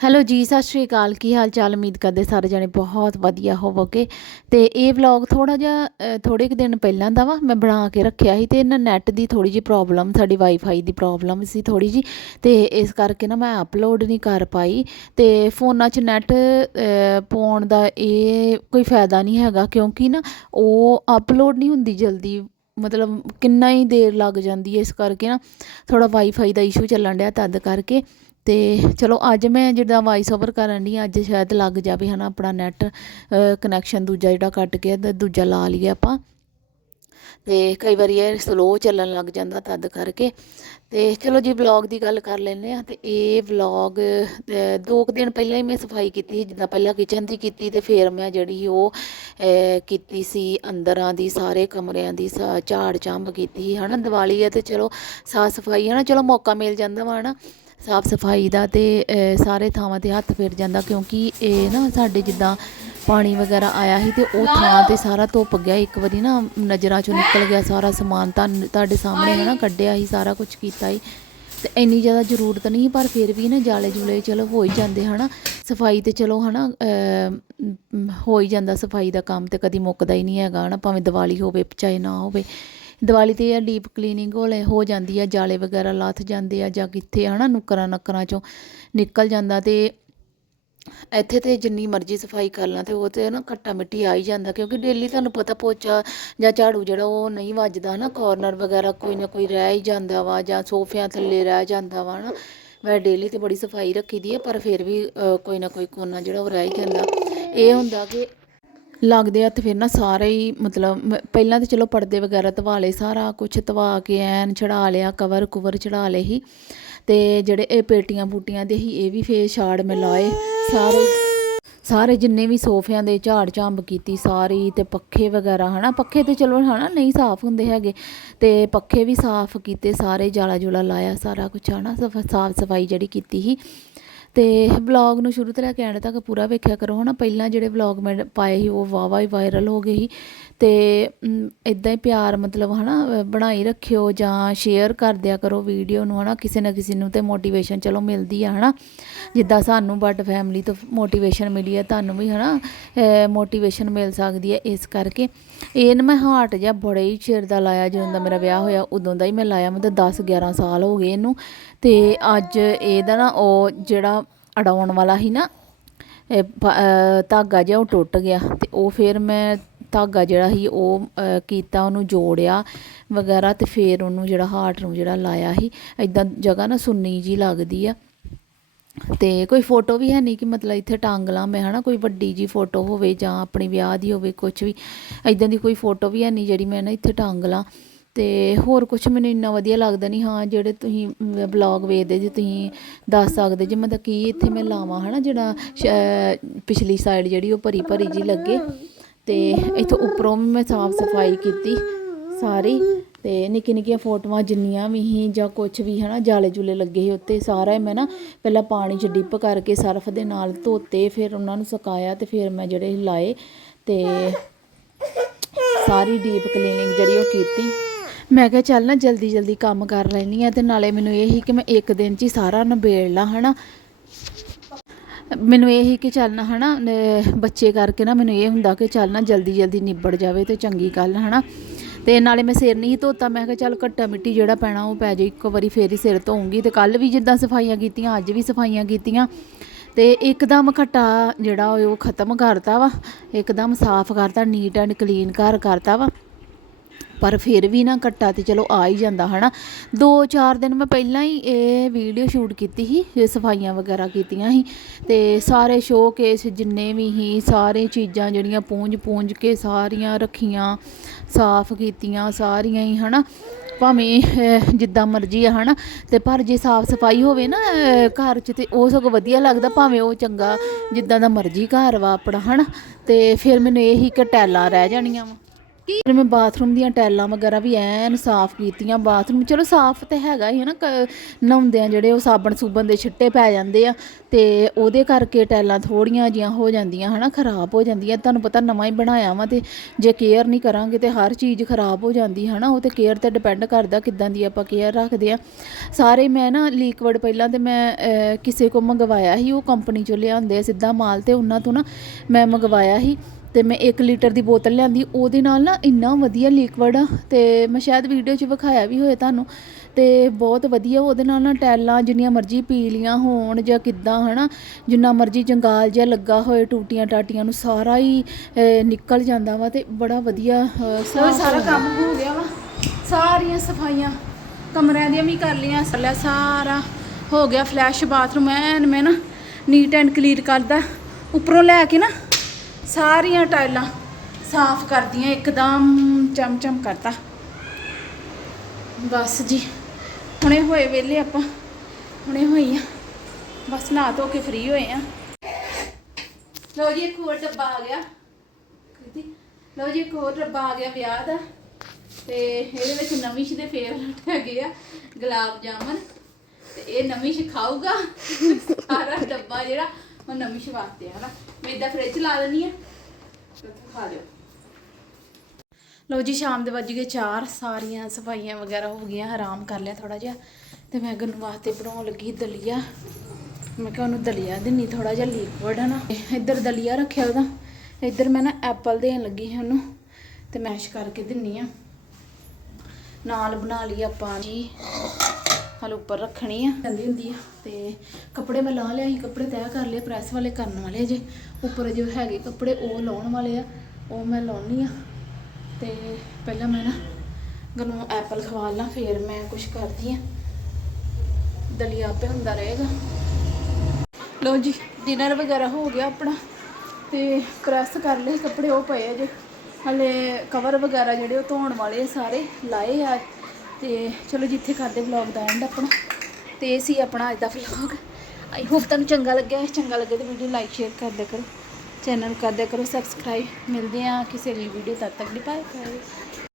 Hello ਜੀ ਸਤਿ ਸ਼੍ਰੀ ਅਕਾਲ। ਕੀ ਹਾਲ ਚਾਲ ਉਮੀਦ ਕਰਦੇ ਸਾਰੇ ਜਣੇ ਬਹੁਤ ਵਧੀਆ ਹੋਵੋਗੇ। ਤੇ ਇਹ ਵਲੌਗ ਥੋੜਾ ਜਿਹਾ ਅ, ਥੋੜੇ ਕੁ ਦਿਨ ਪਹਿਲਾਂ ਦਾ ਵਾ ਮੈਂ ਬਣਾ ਕੇ ਰੱਖਿਆ ਸੀ ਤੇ ਨਾ ਨੈਟ ਦੀ ਥੋੜੀ ਜਿਹੀ ਪ੍ਰੋਬਲਮ ਸਾਡੀ ਵਾਈਫਾਈ ਦੀ ਪ੍ਰੋਬਲਮ ਸੀ ਥੋੜੀ ਜੀ ਤੇ ਇਸ ਕਰਕੇ ਨਾ ਮੈਂ ਅਪਲੋਡ ਨਹੀਂ ਕਰ ਪਾਈ। ਤੇ ਫੋਨਾਂ 'ਚ ਨੈਟ ਪਾਉਣ ਦਾ ਇਹ ਕੋਈ ਫਾਇਦਾ ਨਹੀਂ ਹੈਗਾ ਕਿਉਂਕਿ ਨਾ ਉਹ ਅਪਲੋਡ ਨਹੀਂ ਹੁੰਦੀ ਜਲਦੀ। ਮਤਲਬ ਕਿੰਨਾ ਹੀ ਦੇਰ ਲੱਗ ਜਾਂਦੀ ਹੈ ਇਸ ਕਰਕੇ ਨਾ ਥੋੜਾ ਵਾਈਫਾਈ ਦਾ ਇਸ਼ੂ ਚੱਲਣ ਡਿਆ ਤਦ ਕਰਕੇ। ਅਤੇ ਚਲੋ ਅੱਜ ਮੈਂ ਜਿੱਦਾਂ ਵਾਇਸ ਓਵਰ ਕਰਨ ਦੀ ਅੱਜ ਸ਼ਾਇਦ ਲੱਗ ਜਾਵੇ ਹੈ ਨਾ ਆਪਣਾ ਨੈੱਟ ਕਨੈਕਸ਼ਨ ਦੂਜਾ ਜਿਹੜਾ ਕੱਟ ਕੇ ਤੇ ਦੂਜਾ ਲਾ ਲਈਏ ਆਪਾਂ। ਅਤੇ ਕਈ ਵਾਰੀ ਇਹ ਸਲੋ ਚੱਲਣ ਲੱਗ ਜਾਂਦਾ ਤਦ ਕਰਕੇ। ਅਤੇ ਚਲੋ ਜੀ ਵਲੌਗ ਦੀ ਗੱਲ ਕਰ ਲੈਂਦੇ ਹਾਂ ਅਤੇ ਇਹ ਵਲੌਗ ਦੋ ਕੁ ਦਿਨ ਪਹਿਲਾਂ ਹੀ ਮੈਂ ਸਫ਼ਾਈ ਕੀਤੀ ਸੀ, ਜਿੱਦਾਂ ਪਹਿਲਾਂ ਕਿਚਨ ਦੀ ਕੀਤੀ ਅਤੇ ਫਿਰ ਮੈਂ ਜਿਹੜੀ ਉਹ ਕੀਤੀ ਸੀ ਅੰਦਰਾਂ ਦੀ, ਸਾਰੇ ਕਮਰਿਆਂ ਦੀ ਸਾ- ਝਾੜ ਝੰਬ ਕੀਤੀ ਸੀ ਨਾ ਦੀਵਾਲੀ ਹੈ ਅਤੇ ਚਲੋ ਸਾਫ਼ ਸਫ਼ਾਈ ਹੈ ਨਾ ਚਲੋ ਮੌਕਾ ਮਿਲ ਜਾਂਦਾ ਵਾ ਨਾ ਸਾਫ਼ ਸਫ਼ਾਈ ਦਾ ਤੇ ਸਾਰੇ ਥਾਵਾਂ ਤੇ ਹੱਥ ਫਿਰ ਜਾਂਦਾ ਕਿਉਂਕਿ ਇਹ ਨਾ ਸਾਡੇ ਜਿੱਦਾਂ ਪਾਣੀ ਵਗੈਰਾ ਆਇਆ ਸੀ ਤੇ ਉਹ ਥਾਂ ਤੇ ਸਾਰਾ ਧੁੱਪ ਗਿਆ। ਇੱਕ ਵਾਰੀ ਨਾ ਨਜ਼ਰਾਂ ਚੋਂ ਨਿਕਲ ਗਿਆ ਸਾਰਾ ਸਮਾਨ ਤਾਂ ਤੁਹਾਡੇ ਸਾਹਮਣੇ ਹੈ ਨਾ ਕੱਢਿਆ ਸੀ ਸਾਰਾ ਕੁਝ ਕੀਤਾ ਸੀ। ਤੇ ਇੰਨੀ ਜ਼ਿਆਦਾ ਜ਼ਰੂਰਤ ਨਹੀਂ ਪਰ ਫਿਰ ਵੀ ਨਾ ਜਾਲੇ ਜੂਲੇ ਚਲੋ ਹੋ ਹੀ ਜਾਂਦੇ ਹਨਾ। ਸਫ਼ਾਈ ਤੇ ਚਲੋ ਹਨਾ ਅਹ, ਹੋ ਹੀ ਜਾਂਦਾ ਸਫ਼ਾਈ ਦਾ ਕੰਮ ਤੇ ਕਦੀ ਮੁੱਕਦਾ ਹੀ ਨਹੀਂ ਹੈਗਾ ਹਨਾ ਭਾਵੇਂ ਦੀਵਾਲੀ ਹੋਵੇ ਚਾਹੇ ਨਾ ਹੋਵੇ। ਦੀਵਾਲੀ ਤੇ ਇਹ ਡੀਪ ਕਲੀਨਿੰਗ ਹੋਲੇ ਹੋ ਜਾਂਦੀ ਆ, ਜਾਲੇ ਵਗੈਰਾ ਲੱਥ ਜਾਂਦੇ ਆ ਜਾਂ ਕਿੱਥੇ ਹਨਾ ਨੁੱਕਰਾਂ ਨੱਕਰਾਂ ਚੋਂ ਨਿਕਲ ਜਾਂਦਾ ਤੇ ਇੱਥੇ ਤੇ ਜਿੰਨੀ ਮਰਜ਼ੀ ਸਫ਼ਾਈ ਕਰ ਲਾਂ ਤੇ ਉਹ ਤੇ ਨਾ ਖੱਟਾ ਮਿੱਟੀ ਆ ਹੀ ਜਾਂਦਾ ਕਿਉਂਕਿ ਡੇਲੀ ਤੁਹਾਨੂੰ ਪਤਾ ਪੋਚਾ ਜਾਂ ਝਾੜੂ ਜਿਹੜਾ ਉਹ ਨਹੀਂ ਵੱਜਦਾ ਨਾ ਕਾਰਨਰ ਵਗੈਰਾ ਕੋਈ ਨਾ ਕੋਈ ਰਹਿ ਹੀ ਜਾਂਦਾ ਵਾ ਜਾਂ ਸੋਫਿਆਂ ਥੱਲੇ ਰਹਿ ਜਾਂਦਾ ਵਾ ਨਾ ਮੈਂ ਡੇਲੀ ਤੇ ਬੜੀ ਸਫ਼ਾਈ ਰੱਖੀ ਦੀ ਹੈ ਪਰ ਫਿਰ ਵੀ ਕੋਈ ਨਾ ਕੋਈ ਕੋਨਾ ਜਿਹੜਾ ਉਹ ਰਹਿ ਹੀ ਜਾਂਦਾ। ਇਹ ਹੁੰਦਾ ਕਿ ਲੱਗਦੇ ਹੱਥ ਫਿਰ ਨਾ ਸਾਰੇ ਹੀ ਮਤਲਬ ਮ- ਪਹਿਲਾਂ ਤਾਂ ਚਲੋ ਪਰਦੇ ਵਗੈਰਾ ਧਵਾ ਲਏ, ਸਾਰਾ ਕੁਝ ਧਵਾ ਕੇ ਐਨ ਚੜਾ ਲਿਆ, ਕਵਰ ਕੁਵਰ ਚੜਾ ਲਏ ਹੀ। ਤੇ ਜਿਹੜੇ ਇਹ ਪੇਟੀਆਂ ਬੂਟੀਆਂ ਦੇ ਹੀ ਇਹ ਵੀ ਫੇਰ ਛਾੜ ਮਿਲਾਏ। ਸਾਰੇ ਸਾਰੇ ਜਿੰਨੇ ਵੀ ਸੋਫਿਆਂ ਦੇ ਝਾੜ ਝਾਂਬ ਕੀਤੀ, ਸਾਰੀ ਤੇ ਪੱਖੇ ਵਗੈਰਾ, ਹਨਾ? ਪੱਖੇ ਤੇ ਚਲੋ ਹਨਾ, ਨਹੀਂ ਸਾਫ਼ ਹੁੰਦੇ ਹੈਗੇ। ਤੇ ਪੱਖੇ ਵੀ ਸਾਫ਼ ਕੀਤੇ, ਸਾਰੇ ਜਾਲਾ ਜੁਲਾ ਲਾਇਆ, ਸਾਰਾ ਕੁਝ ਹਨਾ? ਸਫ- ਸਾਫ਼ ਸਫ਼ਾਈ ਜਿਹੜੀ ਕੀਤੀ ਸੀ ਤੇ ਵਲੌਗ ਨੂੰ ਸ਼ੁਰੂ ਤੋਂ ਲੈ ਕੇ ਐਂਡ ਤੱਕ ਪੂਰਾ ਵੇਖਿਆ ਕਰੋ। ਹਨਾ ਪਹਿਲਾਂ ਜਿਹੜੇ ਵਲੌਗ ਮੈਂ ਪਾਏ ਸੀ ਉਹ ਵਾਵਾ ਹੀ ਵਾਇਰਲ ਹੋ ਗਏ ਸੀ। ਤੇ ਇਦਾਂ ਹੀ ਪਿਆਰ ਮਤਲਬ ਹਨਾ ਅ, ਬਣਾਈ ਰੱਖਿਓ ਜਾਂ ਸ਼ੇਅਰ ਕਰ ਦਿਆ ਕਰੋ ਵੀਡੀਓ ਨੂੰ ਹਨਾ। ਕਿਸੇ ਨਾ ਕਿਸੇ ਨੂੰ ਤੇ ਮੋਟੀਵੇਸ਼ਨ ਚਲੋ ਮਿਲਦੀ ਆ ਹਨਾ। ਜਿੱਦਾਂ ਸਾਨੂੰ ਬਟ ਫੈਮਿਲੀ ਤੋਂ ਮੋਟੀਵੇਸ਼ਨ ਮਿਲੀ ਹੈ ਤੁਹਾਨੂੰ ਵੀ ਹਨਾ ਮੋਟੀਵੇਸ਼ਨ ਮਿਲ ਸਕਦੀ ਹੈ ਇਸ ਕਰਕੇ। ਇਹ ਨਾ ਮੈਂ ਹਾਰਟ ਜਿਹਾ ਬੜੇ ਹੀ ਚਿਰ ਦਾ ਲਾਇਆ ਜਦੋਂ ਦਾ ਮੇਰਾ ਵਿਆਹ ਹੋਇਆ ਉਦੋਂ ਦਾ ਹੀ ਮੈਂ ਲਾਇਆ ਮਤਲਬ 10 11 ਸਾਲ ਹੋ ਗਏ ਇਹਨੂੰ। ਤੇ ਅੱਜ ਇਹਦਾ ਨਾ ਉਹ ਜਿਹੜਾ ਅਡਾਉਣ ਵਾਲਾ ਹੀ ਨਾ ਧਾਗਾ ਜਿਹਾ ਉਹ ਟੁੱਟ ਗਿਆ ਤੇ ਉਹ ਫਿਰ ਮੈਂ ਧਾਗਾ ਜਿਹੜਾ ਸੀ ਉਹ ਕੀਤਾ, ਉਹਨੂੰ ਜੋੜਿਆ ਵਗੈਰਾ ਤੇ ਫਿਰ ਉਹਨੂੰ ਜਿਹੜਾ ਹਾਰਟ ਨੂੰ ਜਿਹੜਾ ਲਾਇਆ ਸੀ। ਇਦਾਂ ਜਗ੍ਹਾ ਨਾ ਸੁੰਨੀ ਜੀ ਲੱਗਦੀ ਆ। ਤੇ ਕੋਈ ਫੋਟੋ ਵੀ ਹੈ ਨਹੀਂ ਕਿ ਮਤਲਬ ਇੱਥੇ ਟੰਗ ਲਾਂ ਮੈਂ, ਹਨਾ? ਕੋਈ ਵੱਡੀ ਜੀ ਫੋਟੋ ਹੋਵੇ ਜਾਂ ਆਪਣੇ ਵਿਆਹ ਦੀ ਹੋਵੇ ਕੁਝ ਵੀ। ਇਦਾਂ ਦੀ ਕੋਈ ਫੋਟੋ ਵੀ ਹੈ ਨਹੀਂ ਜਿਹੜੀ ਮੈਂ ਨਾ ਇੱਥੇ ਟੰਗ ਲਾਂ। ਤੇ ਹੋਰ ਕੁਝ ਮੈਨੂੰ ਇੰਨਾ ਵਧੀਆ ਲੱਗਦਾ ਨਹੀਂ ਹਾਂ, ਜਿਹੜੇ ਤੁਸੀਂ ਵਲੌਗ ਵੇਖਦੇ ਜੇ, ਤੁਸੀਂ ਦੱਸ ਸਕਦੇ ਜੇ, ਮਤਲਬ ਕੀ ਇੱਥੇ ਮੈਂ ਲਾਵਾਂ, ਹਨਾ, ਜਿਹੜਾ ਸ਼- ਪਿਛਲੀ ਸਾਈਡ ਜਿਹੜੀ ਉਹ ਭਰੀ ਭਰੀ ਜੀ ਲੱਗੇ। ਤੇ ਇੱਥੋਂ ਉੱਪਰੋਂ ਵੀ ਮੈਂ ਸਾਫ਼ ਸਫ਼ਾਈ ਕੀਤੀ ਸਾਰੀ, ਤੇ ਨਿੱਕੀ ਨਿੱਕੀਆਂ ਫੋਟੋਆਂ ਜਿੰਨੀਆਂ ਵੀ ਸੀ ਜਾਂ ਕੁਝ ਵੀ, ਹਨਾ, ਜਾਲੇ ਜੁਲੇ ਲੱਗੇ ਸੀ ਉੱਤੇ, ਸਾਰਾ ਮੈਂ ਨਾ ਪਹਿਲਾਂ ਪਾਣੀ 'ਚ ਡਿਪ ਕਰਕੇ ਸਰਫ ਦੇ ਨਾਲ ਧੋਤੇ, ਫਿਰ ਉਹਨਾਂ ਨੂੰ ਸੁਕਾਇਆ ਤੇ ਫਿਰ ਮੈਂ ਜਿਹੜੇ ਲਾਏ ਤੇ ਸਾਰੀ ਡੀਪ ਕਲੀਨਿੰਗ ਜਿਹੜੀ ਉਹ ਕੀਤੀ। ਮੈਂ ਕਿਹਾ ਚੱਲ ਨਾ ਜਲਦੀ ਜਲਦੀ ਕੰਮ ਕਰ ਲੈਣੀ ਆ ਤੇ ਨਾਲੇ ਮੈਨੂੰ ਇਹ ਹੀ ਕਿ ਮੈਂ ਇੱਕ ਦਿਨ 'ਚ ਹੀ ਸਾਰਾ ਨਿਬੇੜ ਲਾਂ, ਹਨਾ? ਮੈਨੂੰ ਇਹ ਹੀ ਕਿ ਚੱਲ ਨਾ, ਹਨਾ ਬੱਚੇ ਕਰਕੇ ਨਾ ਮੈਨੂੰ ਇਹ ਹੁੰਦਾ ਕਿ ਚੱਲ ਨਾ ਜਲਦੀ ਜਲਦੀ ਨਿਬੜ ਜਾਵੇ ਤੇ ਚੰਗੀ ਗੱਲ, ਹਨਾ? ਤੇ ਨਾਲੇ ਮੈਂ ਸਿਰ ਨਹੀਂ ਧੋਤਾ, ਮੈਂ ਕਿਹਾ ਚੱਲ ਘੱਟਾ ਮਿੱਟੀ ਜਿਹੜਾ ਪੈਣਾ ਉਹ ਪੈ ਜਾਏ, ਇੱਕ ਵਾਰੀ ਫੇਰ ਹੀ ਸਿਰ ਧੋਉਂਗੀ ਤੇ ਕੱਲ ਵੀ ਜਿੱਦਾਂ ਸਫਾਈਆਂ ਕੀਤੀਆਂ, ਅੱਜ ਵੀ ਸਫਾਈਆਂ ਕੀਤੀਆਂ। ਤੇ ਇੱਕਦਮ ਘੱਟਾ ਜਿਹੜਾ ਉਹ ਖਤਮ ਕਰਤਾ ਵਾ, ਇੱਕਦਮ ਸਾਫ਼ ਕਰਤਾ, ਨੀਟ ਐਂਡ ਕਲੀਨ ਘਰ ਕਰਤਾ ਵਾ। ਪਰ ਫਿਰ ਵੀ ਨਾ ਕੱਟਾ ਤੇ ਚਲੋ ਆ ਹੀ ਜਾਂਦਾ, ਹਨਾ? ਦੋ ਚਾਰ ਦਿਨ ਮੈਂ ਪਹਿਲਾਂ ਹੀ ਇਹ ਵੀਡੀਓ ਸ਼ੂਟ ਕੀਤੀ ਸੀ ਸਫਾਈਆਂ ਵਗੈਰਾ ਕੀਤੀਆਂ ਸੀ ਤੇ ਸਾਰੇ ਸ਼ੋਅ ਕੇਸ ਜਿੰਨੇ ਵੀ ਸੀ, ਸਾਰੇ ਚੀਜ਼ਾਂ ਜਿਹੜੀਆਂ ਪੂੰਝ ਪੂੰਝ ਕੇ ਸਾਰੀਆਂ ਰੱਖੀਆਂ, ਸਾਫ਼ ਕੀਤੀਆਂ ਸਾਰੀਆਂ ਹੀ, ਹਨਾ? ਭਾਵੇਂ ਜਿੱਦਾਂ ਮਰਜ਼ੀ ਆ, ਹਨਾ? ਤੇ ਪਰ ਜੇ ਸਾਫ਼ ਸਫ਼ਾਈ ਹੋਵੇ ਨਾ ਘਰ 'ਚ ਤੇ ਉਹ ਸਗੋਂ ਵਧੀਆ ਲੱਗਦਾ, ਭਾਵੇਂ ਉਹ ਚੰਗਾ ਜਿੱਦਾਂ ਦਾ ਮਰਜ਼ੀ ਘਰ ਵਾ ਆਪਣਾ, ਹਨਾ? ਤੇ ਫਿਰ ਮੈਨੂੰ ਇਹ ਹੀ ਕਿ ਟੈਲਾਂ ਰਹਿ ਜਾਣੀਆਂ ਵਾ। ਫਿਰ ਮੈਂ ਬਾਥਰੂਮ ਦੀਆਂ ਟੈਲਾਂ ਵਗੈਰਾ ਵੀ ਐਨ ਸਾਫ਼ ਕੀਤੀਆਂ, ਬਾਥਰੂਮ ਚਲੋ ਸਾਫ਼ ਤੇ ਹੈਗਾ ਹੀ ਹੈ ਨਾ, ਕ- ਨਹਾਉਂਦੇ ਆ ਜਿਹੜੇ ਉਹ ਸਾਬਣ ਸੂਬਣ ਦੇ ਛਿੱਟੇ ਪੈ ਜਾਂਦੇ ਆ ਤੇ ਉਹਦੇ ਕਰਕੇ ਟੈਲਾਂ ਥੋੜੀਆਂ ਜੀਆਂ ਹੋ ਜਾਂਦੀਆਂ, ਹਨਾ, ਖਰਾਬ ਹੋ ਜਾਂਦੀਆਂ, ਤੁਹਾਨੂੰ ਪਤਾ ਨਵਾਂ ਹੀ ਬਣਾਇਆ ਵਾ ਤੇ ਜੇ ਕੇਅਰ ਨਹੀਂ ਕਰਾਂਗੇ ਤੇ ਹਰ ਚੀਜ਼ ਖਰਾਬ ਹੋ ਜਾਂਦੀ, ਹਨਾ, ਉਹ ਤੇ ਕੇਅਰ ਤੇ ਡਿਪੈਂਡ ਕਰਦਾ ਕਿੱਦਾਂ ਦੀ ਆਪਾਂ ਕੇਅਰ ਰੱਖਦੇ ਆ। ਸਾਰੇ ਮੈਂ ਨਾ ਲਿਕਵਿਡ ਪਹਿਲਾਂ ਤੇ ਮੈਂ ਕਿਸੇ ਕੋ ਮੰਗਵਾਇਆ ਸੀ, ਉਹ ਕੰਪਨੀ ਚੋਂ ਲਿਆਂਦੇ ਆ, ਸਿੱਧਾ ਮਾਲ ਤੇ ਉਹਨਾਂ ਤੋਂ ਨਾ ਮੈਂ ਮੰਗਵਾਇਆ ਸੀ। ਤੇ ਮੈਂ 1 ਲੀਟਰ ਦੀ ਬੋਤਲ ਲਿਆਂਦੀ ਉਹਦੇ ਨਾਲ ਨਾ ਇੰਨਾ ਵਧੀਆ ਲਿਕਵਿਡ ਆ ਤੇ ਮੈਂ ਸ਼ਾਇਦ ਵੀਡੀਓ 'ਚ ਵਿਖਾਇਆ ਵੀ ਹੋਏ ਤੁਹਾਨੂੰ ਤੇ ਬਹੁਤ ਵਧੀਆ ਉਹਦੇ ਨਾਲ ਨਾ ਟੈਲਾਂ ਜਿੰਨੀਆਂ ਮਰਜ਼ੀ ਪੀਲੀਆਂ ਹੋਣ ਜਾਂ ਕਿੱਦਾਂ ਹਨਾ ਜਿੰਨਾ ਮਰਜ਼ੀ ਜੰਗਾਲ ਜਿਹਾ ਲੱਗਾ ਹੋਏ ਟੂਟੀਆਂ ਟਾਟੀਆਂ ਨੂੰ ਸਾਰਾ ਹੀ ਨਿਕਲ ਜਾਂਦਾ ਵਾ ਤੇ ਬੜਾ ਵਧੀਆ ਸਾਰਾ ਕੰਮ ਹੋ ਗਿਆ ਵਾ। ਸਾਰੀਆਂ ਸਫਾਈਆਂ ਕਮਰਿਆਂ ਦੀਆਂ ਵੀ ਕਰ ਲੀਆਂ ਸਲਿਆ ਸਾਰਾ ਹੋ ਗਿਆ ਫਲੈਸ਼ ਬਾਥਰੂਮ ਐਨ ਮੈਂ ਨਾ ਨੀਟ ਐਂਡ ਕਲੀਨ ਕਰਦਾ। ਉੱਪਰੋਂ ਲੈ ਕੇ ਨਾ ਸਾਰੀਆਂ ਟਾਈਲਾਂ ਸਾਫ਼ ਕਰਦੀਆਂ, ਇੱਕਦਮ ਚਮਚਮ ਕਰਤਾ। ਬਸ ਜੀ, ਹੁਣੇ ਹੋਏ ਵੇਲੇ ਆਪਾਂ, ਹੁਣੇ ਹੋਈ ਆ। ਬਸ ਨਹਾ ਧੋ ਕੇ ਫ੍ਰੀ ਹੋਏ ਆ। ਲੋ ਜੀ, ਇੱਕ ਹੋਰ ਡੱਬਾ ਆ ਗਿਆ। ਕ੍ਰਿਤੀ ਲੋ ਜੀ, ਇੱਕ ਹੋਰ ਡੱਬਾ ਆ ਗਿਆ ਵਿਆਹ ਦਾ। ਤੇ ਇਹਦੇ ਵਿੱਚ ਨਵੀਸ਼ ਦੇ ਫੇਵਰਟ ਹੈਗੇ ਆ, ਗੁਲਾਬ ਜਾਮਨ। ਤੇ ਇਹ ਨਵੀਸ਼ ਖਾਊਗਾ ਸਾਰਾ ਡੱਬਾ ਜਿਹੜਾ ਉਹ ਨਵੀਸ਼ ਵਾਸਤੇ ਆ, ਹਨਾ? ਮੈਂ ਇਦਾਂ ਫ੍ਰਿਜ ਲਾ ਦਿੰਨੀ ਆ। ਖਾ ਲਿਓ। ਲੋ ਜੀ, ਸ਼ਾਮ ਦੇ ਵੱਜ ਗਏ 4 ਸਾਰੀਆਂ ਸਫਾਈਆਂ ਵਗੈਰਾ ਹੋ ਗਈਆਂ, ਆਰਾਮ ਕਰ ਲਿਆ ਥੋੜਾ ਜਿਹਾ। ਤੇ ਮੈਂ ਗਨ ਵਾਸਤੇ ਬਣਾਉਣ ਲੱਗੀ ਦਲੀਆ। ਮੈਂ ਕਿਹਾ ਉਹਨੂੰ ਦਲੀਆ ਦਿੰਨੀ ਥੋੜਾ ਜਿਹਾ ਲਿਕਵਿਡ ਹੈ ਨਾ ਇੱਧਰ ਦਲੀਆ ਰੱਖਿਆ ਉਹਦਾ। ਇੱਧਰ ਮੈਂ ਨਾ ਐਪਲ ਦੇਣ ਲੱਗੀ ਹਾਂ ਉਹਨੂੰ, ਤੇ ਮੈਸ਼ ਕਰਕੇ ਦਿੰਨੀ ਆ। ਨਾਲ ਬਣਾ ਲਈ ਆਪਾਂ ਜੀ। ਹਲ ਉੱਪਰ ਰੱਖਣੀ ਆ। ਜਾਂਦੀ ਹੁੰਦੀ ਆ। ਤੇ ਕੱਪੜੇ ਮੈਂ ਲਾ ਲਿਆ ਸੀ ਕੱਪੜੇ ਤੈਅ ਕਰ ਲਏ, ਪ੍ਰੈਸ ਵਾਲੇ ਕਰਨ ਵਾਲੇ ਜੇ। ਉੱਪਰ ਜੋ ਹੈਗੇ ਕੱਪੜੇ, ਉਹ ਲਾਉਣ ਵਾਲੇ ਆ। ਉਹ ਮੈਂ ਲਾਉਣੀ ਆ। ਤੇ ਪਹਿਲਾਂ ਮੈਂ ਨਾ ਗਨੂੰ ਐਪਲ ਖਵਾ ਲਾਂ, ਫਿਰ ਮੈਂ ਕੁਝ ਕਰਦੀ ਆ। ਦਲੀਆ ਆਪੇ ਹੁੰਦਾ ਰਹੇਗਾ। ਲੋ ਜੀ ਡਿਨਰ ਵਗੈਰਾ ਹੋ ਗਿਆ ਆਪਣਾ। ਤੇ ਪ੍ਰੈਸ ਕਰ ਲਏ, ਕੱਪੜੇ ਉਹ ਪਏ ਆ ਜੇ। ਹਲੇ ਕਵਰ ਵਗੈਰਾ ਜਿਹੜੇ ਉਹ ਧੋਣ ਵਾਲੇ ਆ ਸਾਰੇ ਲਾਏ ਆ। ਤੇ ਚਲੋ ਜਿੱਥੇ ਕਰਦੇ ਵਲੌਗ ਦਾ ਐਂਡ ਆਪਣਾ। ਤੇ ਇਹ ਸੀ ਆਪਣਾ ਅੱਜ ਦਾ ਵਲੌਗ ਆਈ ਹੋਪ ਤੁਹਾਨੂੰ ਚੰਗਾ ਲੱਗਿਆ। ਚੰਗਾ ਲੱਗੇ ਤਾਂ ਵੀਡੀਓ ਲਾਈਕ ਸ਼ੇਅਰ ਕਰ ਦਿਆ ਕਰੋ। ਚੈਨਲ ਕਰ ਦਿਆ ਕਰੋ ਸਬਸਕ੍ਰਾਈਬ ਮਿਲਦੇ ਆ ਕਿਸੇ ਅਗਲੀ ਵੀਡੀਓ ਤਦ ਤੱਕ ਦੀ ਬਾਏ ਬਾਏ